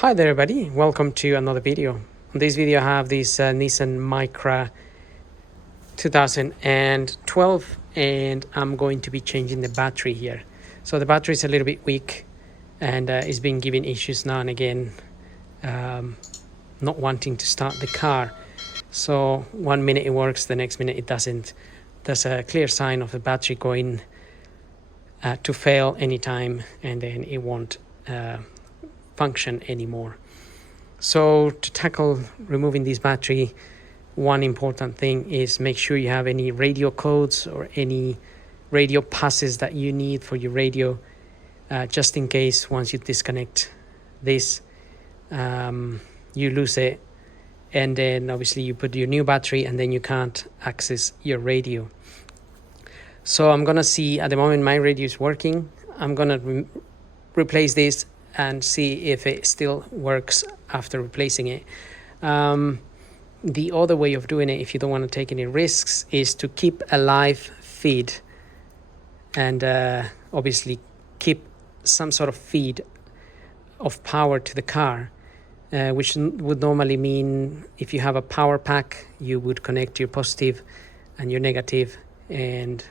Hi there everybody, welcome to another video. On this video I have this Nissan Micra 2012 and I'm going to be changing the battery here. So the battery is a little bit weak and it's been giving issues now and again, not wanting to start the car. So 1 minute it works, the next minute it doesn't. There's a clear sign of the battery going to fail anytime and then it won't function anymore. So to tackle removing this battery, one important thing is make sure you have any radio codes or any radio passes that you need for your radio, just in case once you disconnect this, you lose it, and then obviously you put your new battery and then you can't access your radio. So I'm gonna see, at the moment my radio is working. I'm gonna replace this and see if it still works after replacing it. The other way of doing it, if you don't want to take any risks, is to keep a live feed and obviously keep some sort of feed of power to the car, which would normally mean if you have a power pack, you would connect your positive and your negative and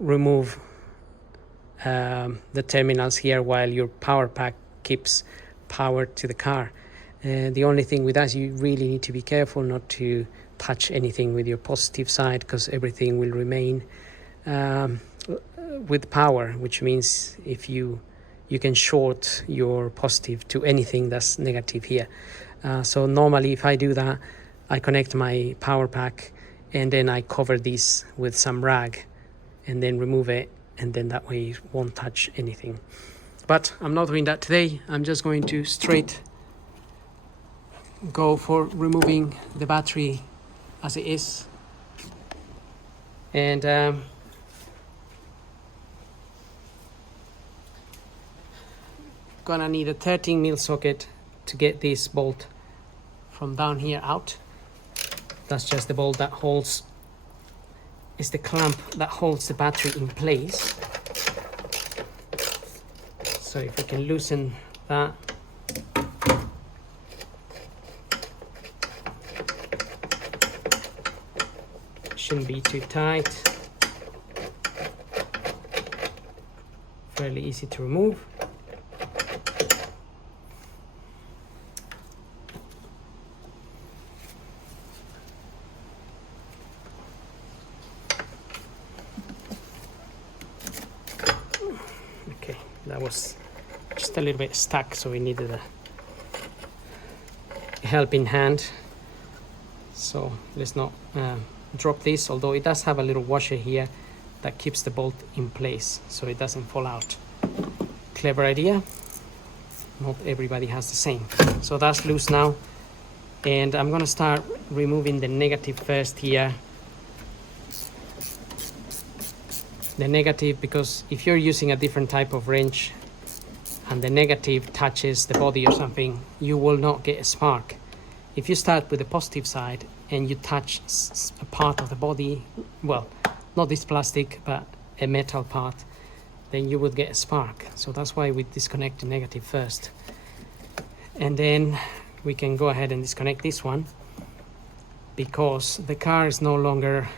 remove the terminals here while your power pack keeps power to the car. The only thing with that, you really need to be careful not to touch anything with your positive side, because everything will remain with power, which means if you can short your positive to anything that's negative here. So normally if I do that, I connect my power pack and then I cover this with some rag and then remove it, and then that way it won't touch anything. But I'm not doing that today. I'm just going to straight go for removing the battery as it is. And gonna need a 13mm socket to get this bolt from down here out. That's just the bolt that holds, is the clamp that holds the battery in place. So if we can loosen that, shouldn't be too tight, fairly easy to remove. Okay, that was just a little bit stuck, so we needed a helping hand. So let's not drop this, although it does have a little washer here that keeps the bolt in place so it doesn't fall out. Clever idea. Not everybody has the same. So that's loose now, and I'm gonna start removing the negative first here. The negative, because if you're using a different type of wrench and the negative touches the body or something, you will not get a spark. If you start with the positive side and you touch a part of the body, well, not this plastic but a metal part, then you would get a spark. So that's why we disconnect the negative first, and then we can go ahead and disconnect this one, because the car is no longer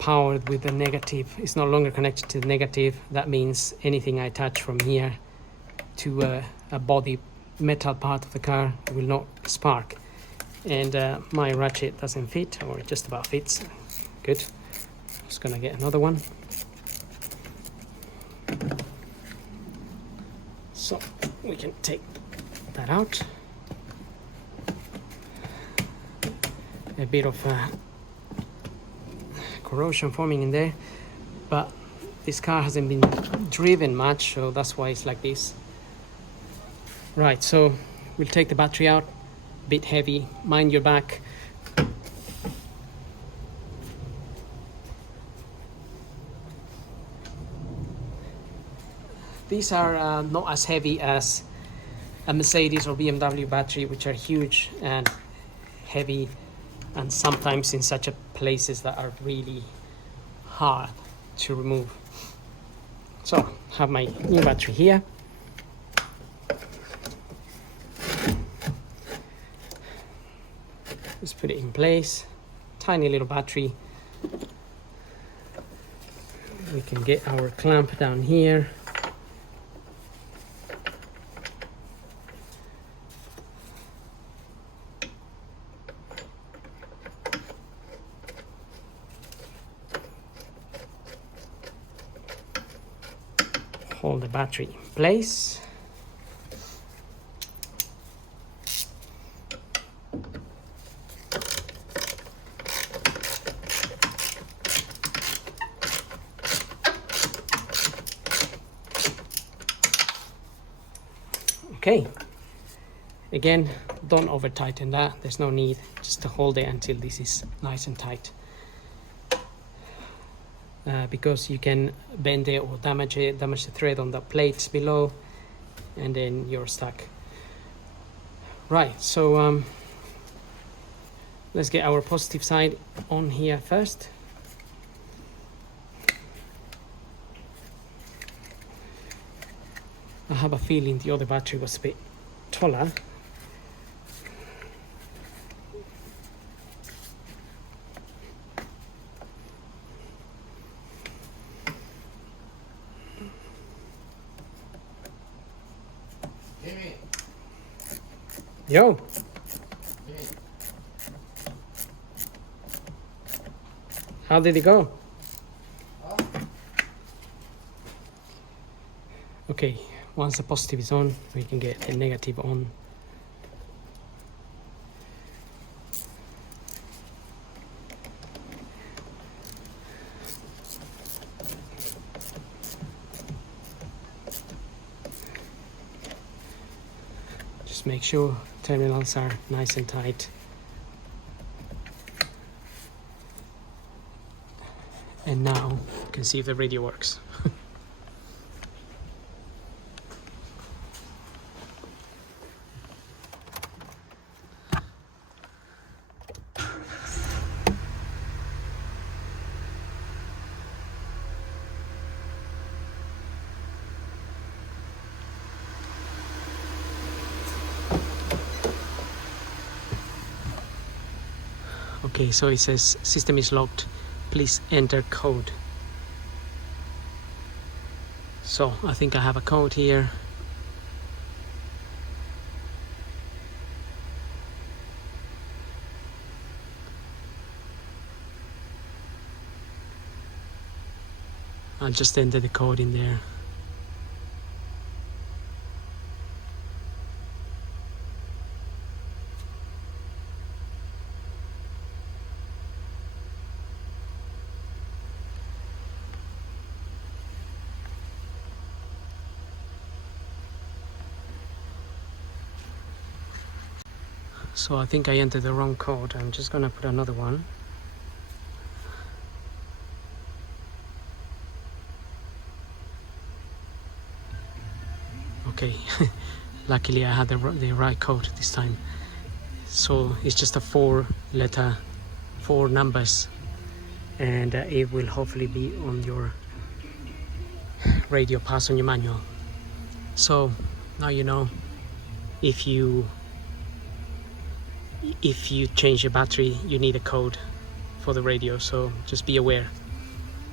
powered with the negative. It's no longer connected to the negative. That means anything I touch from here to a body metal part of the car will not spark. And my ratchet doesn't fit, or it just about fits. Good. Just gonna get another one. So we can take that out. A bit of corrosion forming in there, but this car hasn't been driven much, so that's why it's like this. Right, so we'll take the battery out. A bit heavy, mind your back. These are not as heavy as a Mercedes or BMW battery, which are huge and heavy, and sometimes in such a places that are really hard to remove. So have my new battery here. Just put it in place. Tiny little battery. We can get our clamp down here. Hold the battery in place. Okay, again, don't over tighten that, there's no need, just to hold it until this is nice and tight. Because you can bend it or damage the thread on the plates below, and then you're stuck. Right, so let's get our positive side on here first. I have a feeling the other battery was a bit taller. Yo. How did it go? Okay, once the positive is on, we can get the negative on. Just make sure terminals are nice and tight. And now you can see if the radio works. Okay, so it says system is locked, please enter code. So I think I have a code here. I'll just enter the code in there. So I think I entered the wrong code. I'm just gonna put another one. Okay, luckily I had the right code this time. So it's just a 4 numbers, and it will hopefully be on your radio pass on your manual. So now you know, if you change your battery, you need a code for the radio, so just be aware.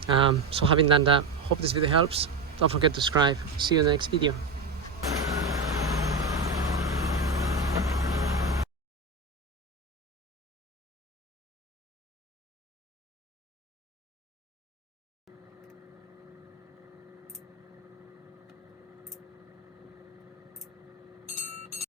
So having done that, hope this video helps. Don't forget to subscribe. See you in the next video.